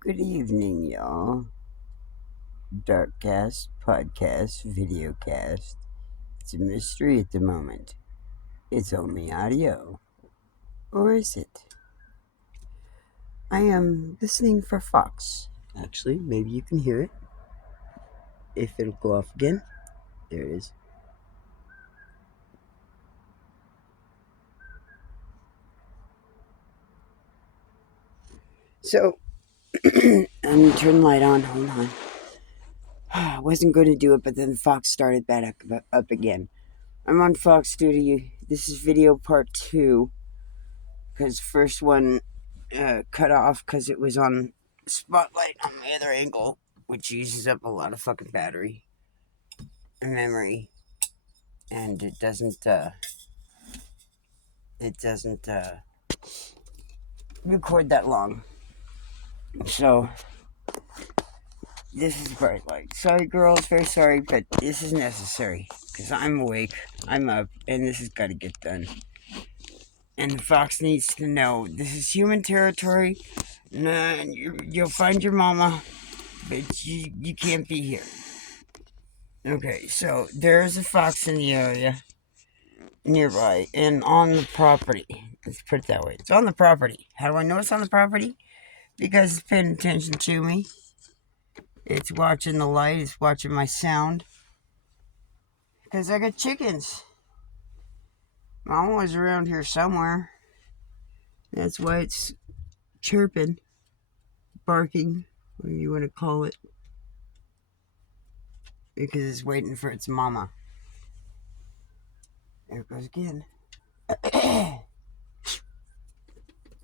Good evening, y'all. Darkcast, podcast, videocast. It's a mystery at the moment. It's only audio. Or is it? I am listening for Fox. Actually, maybe you can hear it. If it'll go off again. There it is. So, I'm gonna turn the light on. Hold on. I wasn't going to do it, but then Fox started back up again. I'm on Fox Studio. This is video part 2. Because first one cut off because it was on Spotlight on the other angle, which uses up a lot of fucking battery and memory, and it doesn't record that long. So this is bright light. Sorry, girls, very sorry, but this is necessary because I'm awake, I'm up, and this has got to get done. And the Fox needs to know this is human territory. Nah, you'll find your mama, but you can't be here. Okay, so there's a fox in the area nearby and on the property. Let's put it that way. It's on the property. How do I know it's on the property? Because it's paying attention to me. It's watching the light. It's watching my sound. Because I got chickens. Mama was around here somewhere. That's why it's chirping, barking, whatever you want to call it. Because it's waiting for its mama. There it goes again.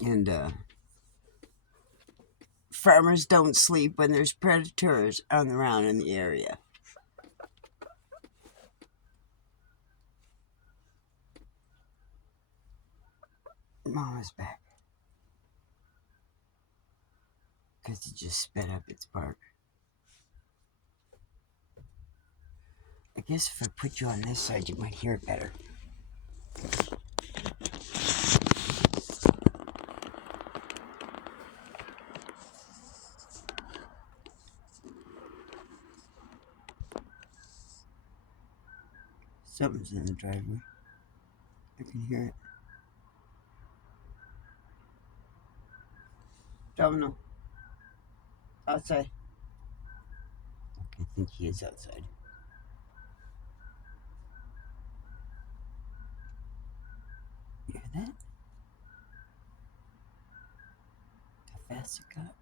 And, farmers don't sleep when there's predators around in the area. Mama's back. Because it just sped up its bark. I guess if I put you on this side, you might hear it better. Something's in the driveway. I can hear it. Domino. Outside. I think he is outside. You hear that? How fast it got?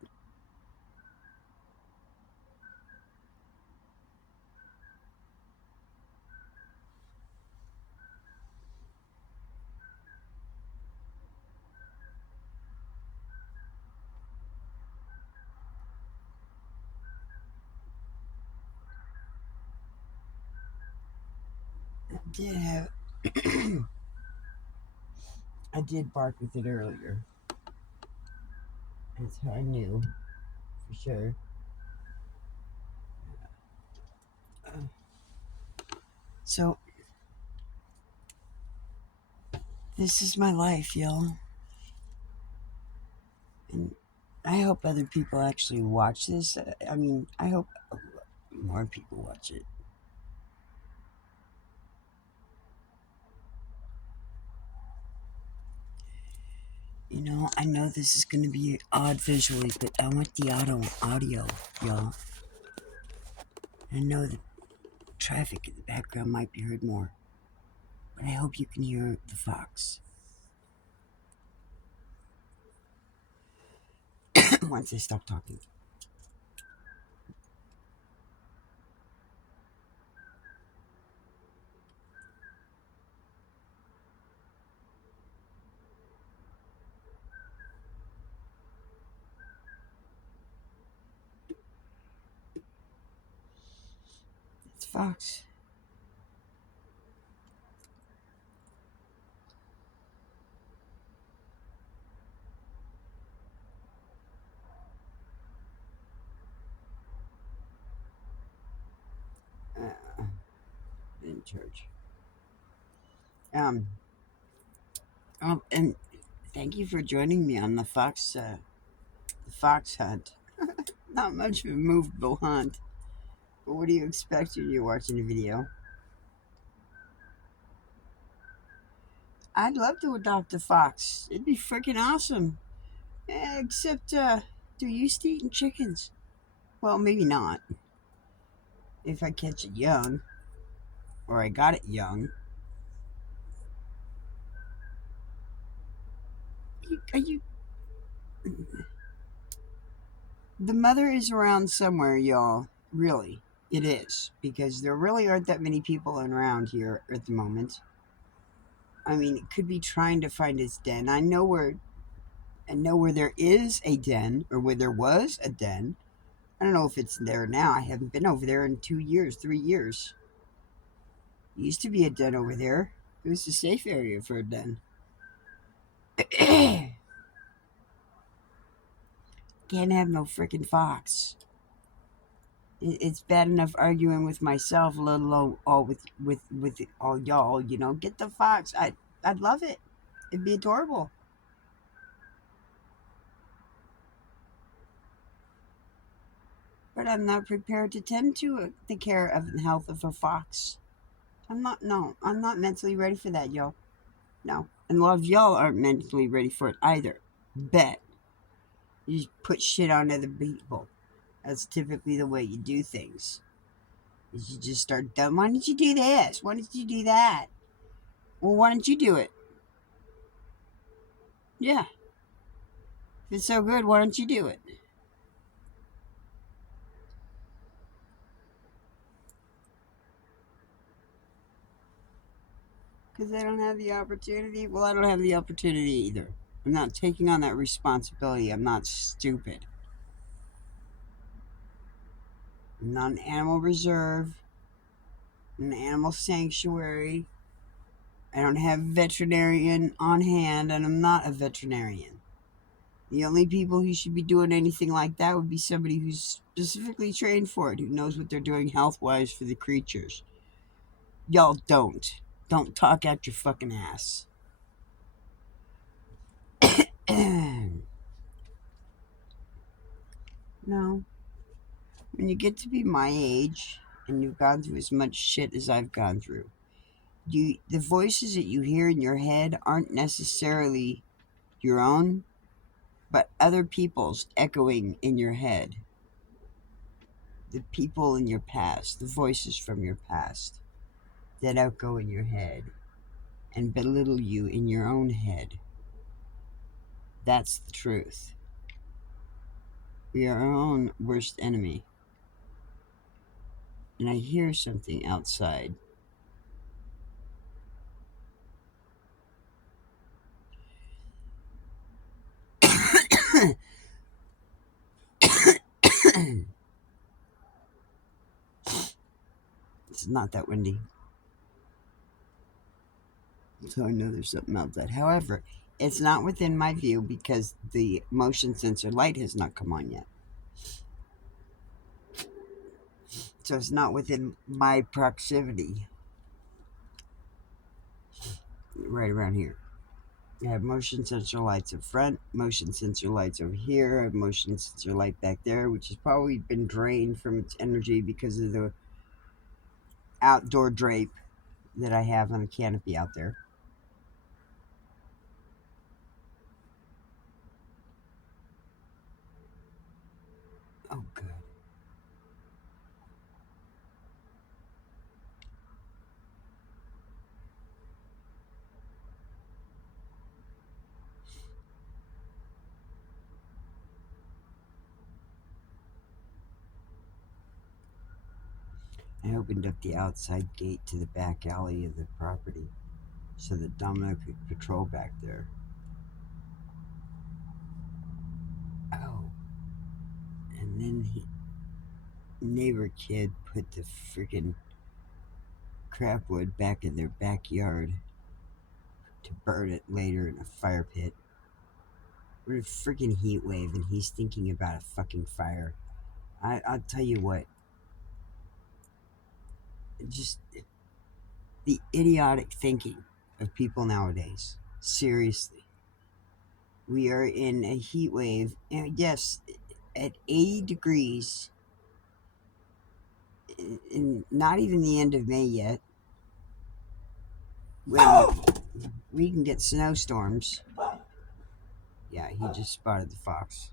I did have... I did bark with it earlier. That's how I knew. For sure. So... This is my life, y'all. And I hope other people actually watch this. I mean, I hope more people watch it. You know, I know this is going to be odd visually, but I want the audio, y'all. I know the traffic in the background might be heard more, but I hope you can hear the fox once I stop talking. It's Fox. In church. Um. Oh, and thank you for joining me on the fox hunt. Not much of a movable hunt. But what do you expect when you're watching a video? I'd love to adopt a fox. It'd be freaking awesome. Except, they're used to eating chickens. Well, maybe not. If I catch it young, or I got it young. Are you the mother is around somewhere, y'all. Really. It is. Because there really aren't that many people around here at the moment. I mean, it could be trying to find its den. I know where there is a den, or where there was a den. I don't know if it's there now. I haven't been over there in 2 years, 3 years. Used to be a den over there. It was a safe area for a den. Can't have no freaking fox. It's bad enough arguing with myself, let alone all with all y'all. Get the fox. I'd love it. It'd be adorable. But I'm not prepared to tend to the care of the health of a fox. I'm not. No, I'm not mentally ready for that, y'all. No, and a lot of y'all aren't mentally ready for it either. Bet you just put shit on other people. That's typically the way you do things. Is you just start dumb. Why didn't you do this? Why didn't you do that? Well, why didn't you do it? Yeah, if it's so good, why don't you do it? Because I don't have the opportunity. Well, I don't have the opportunity either. I'm not taking on that responsibility. I'm not stupid. I'm not an animal reserve, an animal sanctuary. I don't have a veterinarian on hand, and I'm not a veterinarian. The only people who should be doing anything like that would be somebody who's specifically trained for it, who knows what they're doing health wise for the creatures. Y'all don't. Don't talk out your fucking ass. No. When you get to be my age and you've gone through as much shit as I've gone through, the voices that you hear in your head aren't necessarily your own, but other people's echoing in your head. The people in your past, the voices from your past that echo in your head and belittle you in your own head. That's the truth. We are our own worst enemy. And I hear something outside. It's not that windy. So I know there's something outside. However, it's not within my view because the motion sensor light has not come on yet. So it's not within my proximity. Right around here. I have motion sensor lights up front, motion sensor lights over here, I have motion sensor light back there, which has probably been drained from its energy because of the outdoor drape that I have on the canopy out there. Oh, good. I opened up the outside gate to the back alley of the property so that Domino could patrol back there. Oh. And then neighbor kid put the freaking crapwood back in their backyard to burn it later in a fire pit. We're a freaking heat wave and he's thinking about a fucking fire. I'll tell you what. Just the idiotic thinking of people nowadays. Seriously. We are in a heat wave. And yes, at 80 degrees, and not even the end of May yet, when we can get snowstorms. Yeah, he just spotted the fox.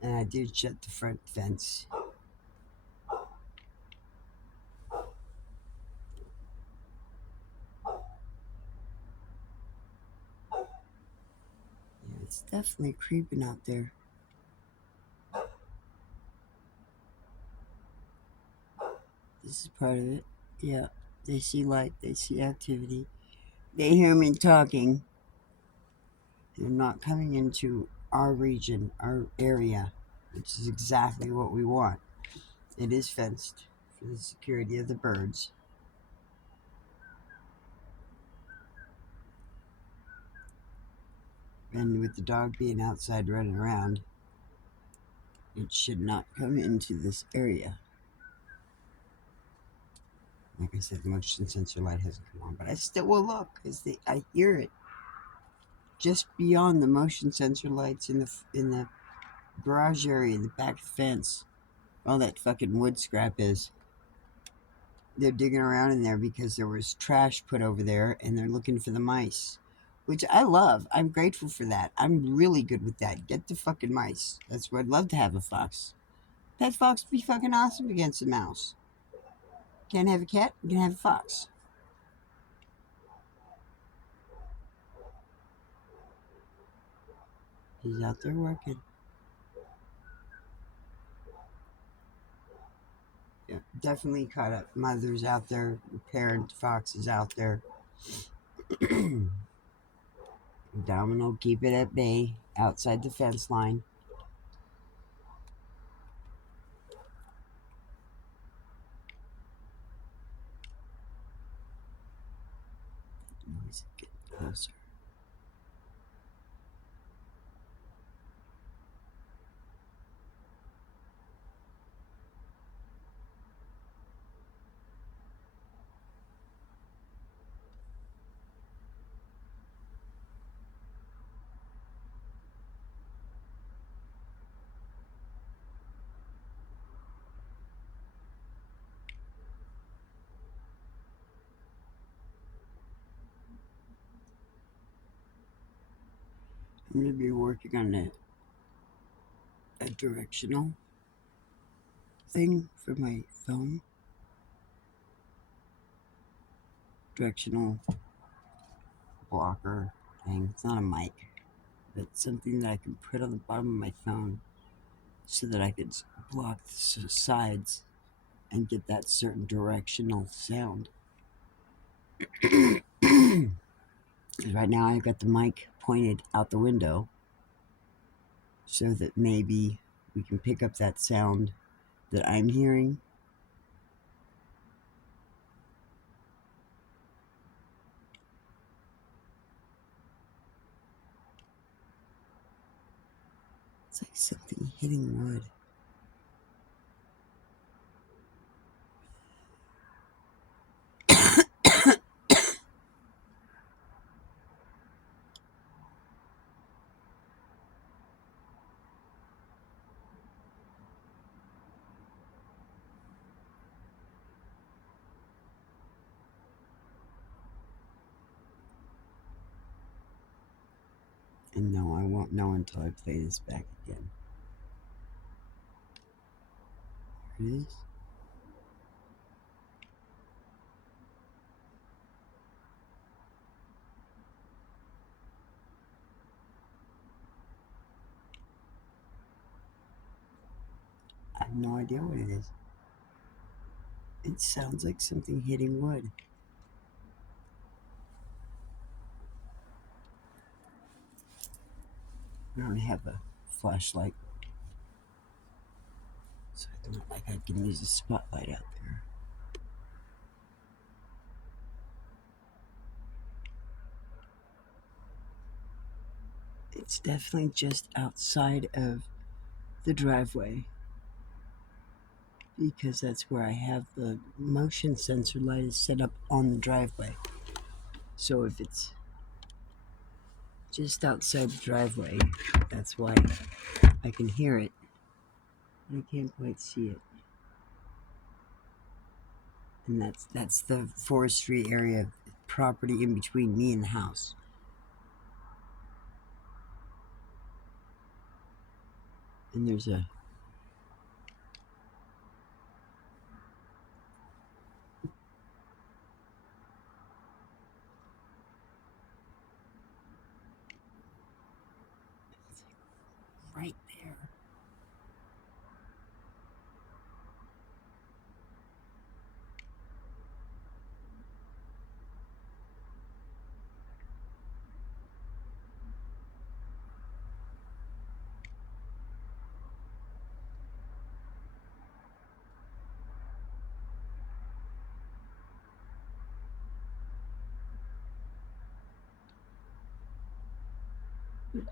And I did shut the front fence. Yeah, it's definitely creeping out there. This is part of it. Yeah, they see light, they see activity. They hear me talking. They're not coming into our region, our area, which is exactly what we want. It is fenced for the security of the birds. And with the dog being outside running around, it should not come into this area. Like I said, the motion sensor light hasn't come on, but I still will look because I hear it just beyond the motion sensor lights in the garage area, the back fence. All that fucking wood scrap is. They're digging around in there because there was trash put over there, and they're looking for the mice, which I love. I'm grateful for that. I'm really good with that. Get the fucking mice. That's where I'd love to have a fox. Pet fox would be fucking awesome against a mouse. Can't have a cat, you can have a fox. He's out there working. Yeah, definitely caught up. Mother's out there, parent fox is out there. Domino, keep it at bay, outside the fence line. Noise getting closer. I'm going to be working on a directional thing for my phone. Directional blocker thing. It's not a mic, but something that I can put on the bottom of my phone so that I could block the sides and get that certain directional sound. Right now, I've got the mic pointed out the window so that maybe we can pick up that sound that I'm hearing. It's like something hitting wood. And no, I won't know until I play this back again. Here it is. I have no idea what it is. It sounds like something hitting wood. I don't have a flashlight, so I don't like I can use a spotlight out there. It's definitely just outside of the driveway. because that's where I have the motion sensor light is set up on the driveway. So if it's just outside the driveway, that's why I can hear it. I can't quite see it. And that's the forestry area property in between me and the house. And there's a it's like right there.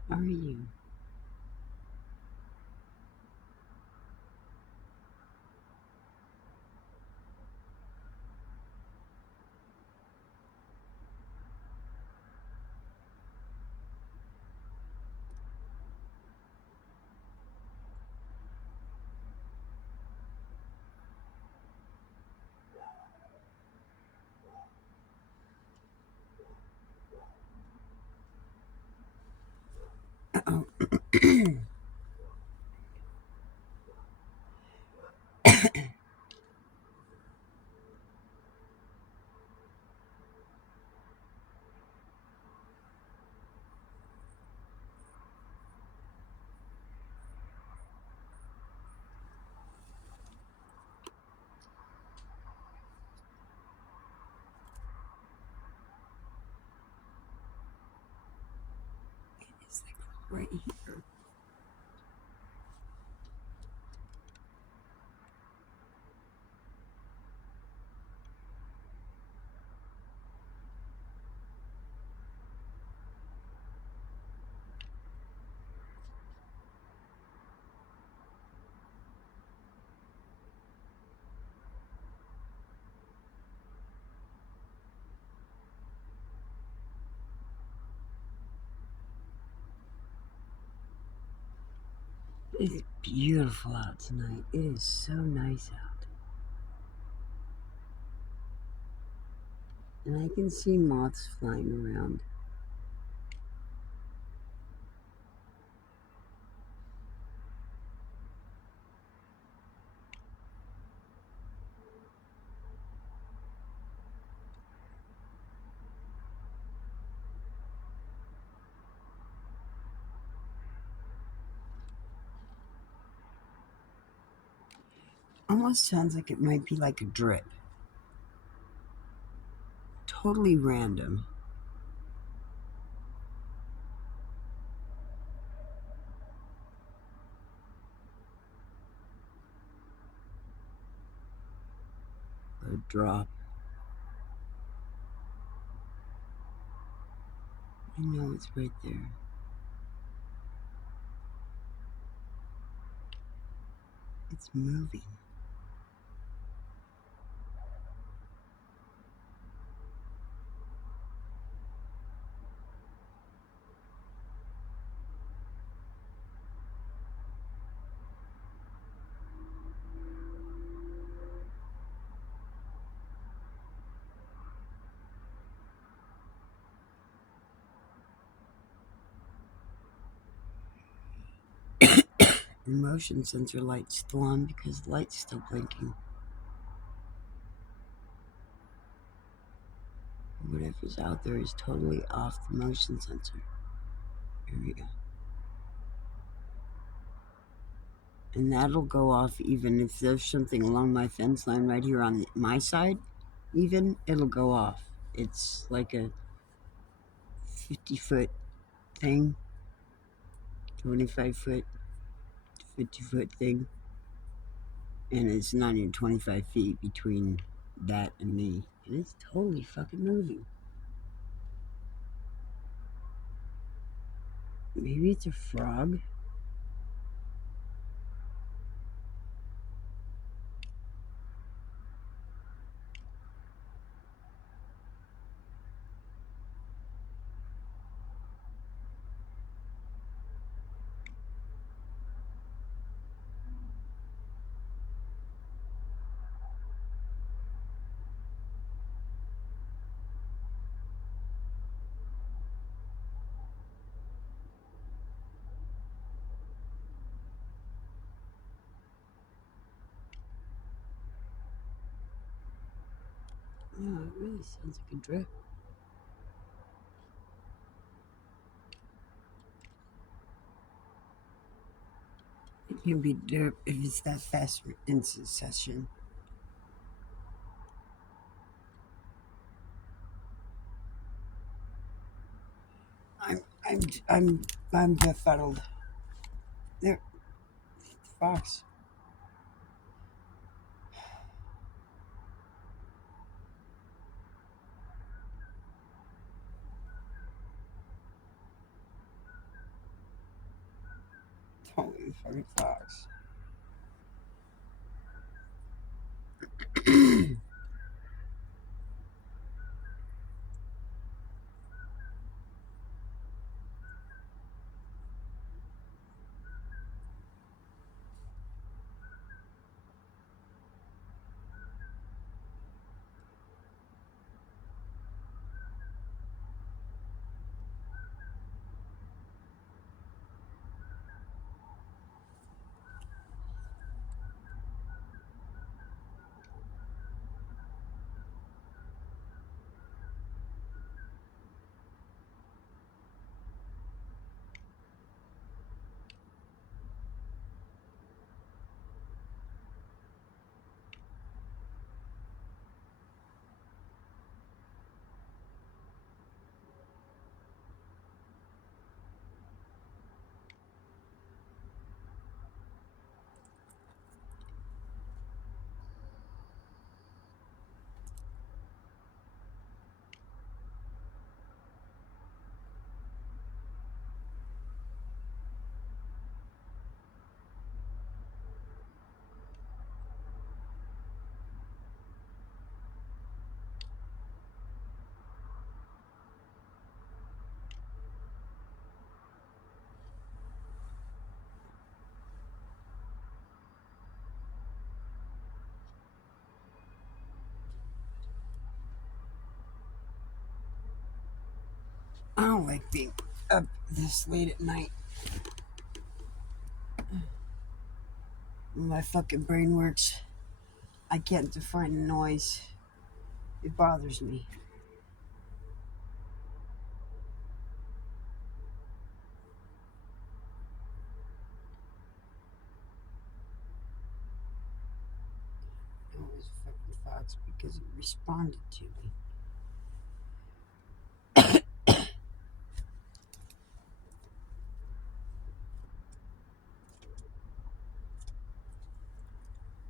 What are you? Oh, it's like right here. It's beautiful out tonight. It is so nice out. And I can see moths flying around. Almost sounds like it might be like a drip. Totally random. A drop. I know it's right there. It's moving. The motion sensor light's still on because the light's still blinking. Whatever's out there is totally off the motion sensor. Here we go. And that'll go off even if there's something along my fence line right here on my side, even, it'll go off. It's like a 50-foot thing, 25-foot, 50-foot thing. And it's not even 25 feet between that and me. And it's totally fucking moving. Maybe it's a frog. No, it really sounds like a drip. It can be drip if it's that fast in succession. I'm, I'm, I'm, I'm befuddled. There, Fox. Holy fucking Fox. I don't like being up this late at night. My fucking brain works. I can't define a noise. It bothers me. It was a fucking Fox because it responded to me.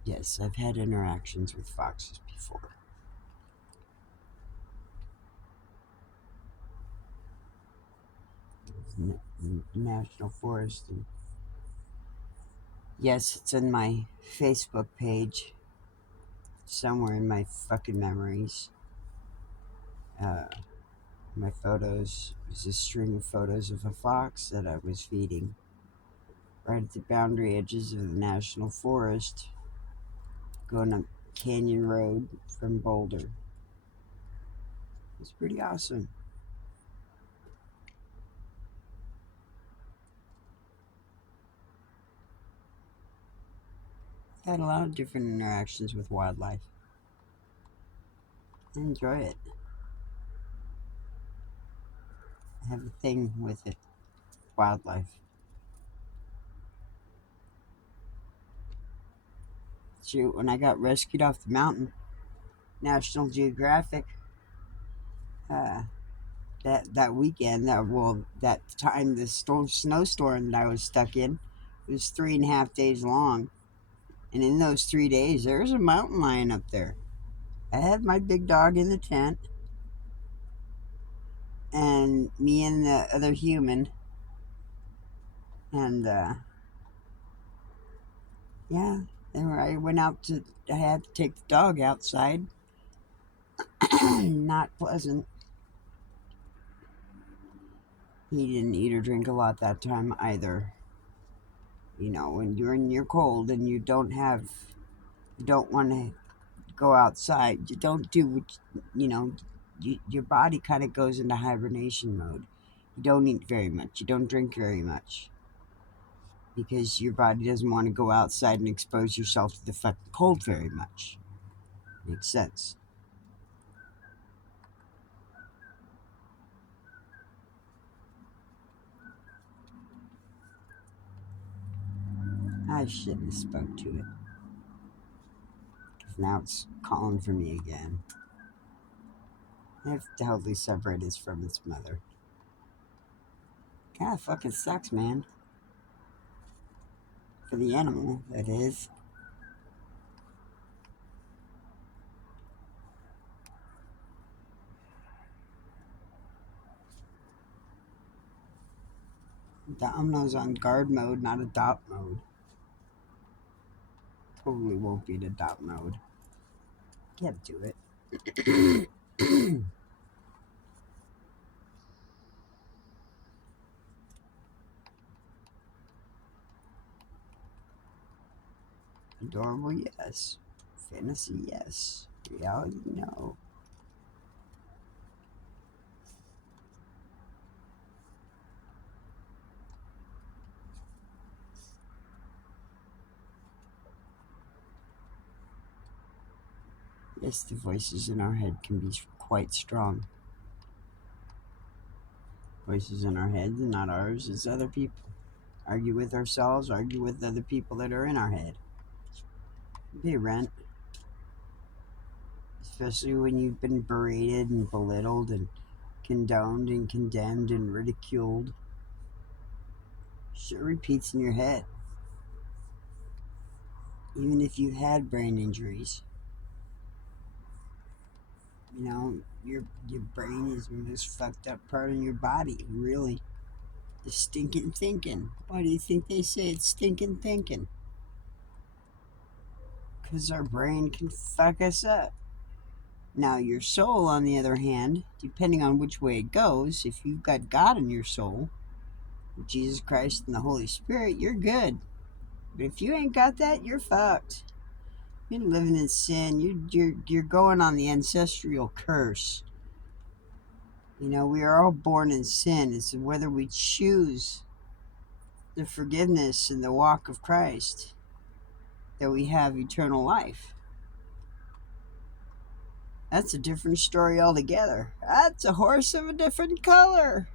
Yes, I've had interactions with foxes before. National Forest. And yes, it's in my Facebook page, somewhere in my fucking memories. Uh, my photos was a string of photos of a fox that I was feeding right at the boundary edges of the National Forest, going up Canyon Road from Boulder. It's pretty awesome. I've had a lot of different interactions with wildlife. I enjoy it. I have a thing with it. Wildlife. Shoot, when I got rescued off the mountain, National Geographic, uh, that weekend, that time, the snowstorm that I was stuck in was 3.5 days long, and in those 3 days, there was a mountain lion up there. I had my big dog in the tent, and me and the other human, and yeah, and I went out to. I had to take the dog outside. Not pleasant. He didn't eat or drink a lot that time either. You know, when you're in your cold and you don't want to go outside, you don't do what, you know, your body kind of goes into hibernation mode. You don't eat very much, you don't drink very much because your body doesn't want to go outside and expose yourself to the fucking cold very much. Makes sense. I shouldn't have spoke to it. Because now it's calling for me again. I have to totally separate it from its mother. Kinda fucking sucks, man. For the animal, that is. Domino's on guard mode, not adopt mode. Totally won't be in adopt mode. Can't do it. Adorable, yes. Fantasy, yes. Reality, no. Yes, the voices in our head can be quite strong. Voices in our heads, not ours, it's other people. Argue with ourselves, argue with other people that are in our head. Pay rent. Especially when you've been berated and belittled and condoned and condemned and ridiculed. Shit repeats in your head. Even if you've had brain injuries. You know, your brain is the most fucked up part of your body, really. The stinking thinking. Why do you think they say it's stinking thinking? Because our brain can fuck us up. Now, your soul, on the other hand, depending on which way it goes, if you've got God in your soul, Jesus Christ and the Holy Spirit, you're good. But if you ain't got that, you're fucked. You're living in sin. You're going on the ancestral curse. You know, we are all born in sin. It's whether we choose the forgiveness and the walk of Christ that we have eternal life. That's a different story altogether. That's a horse of a different color.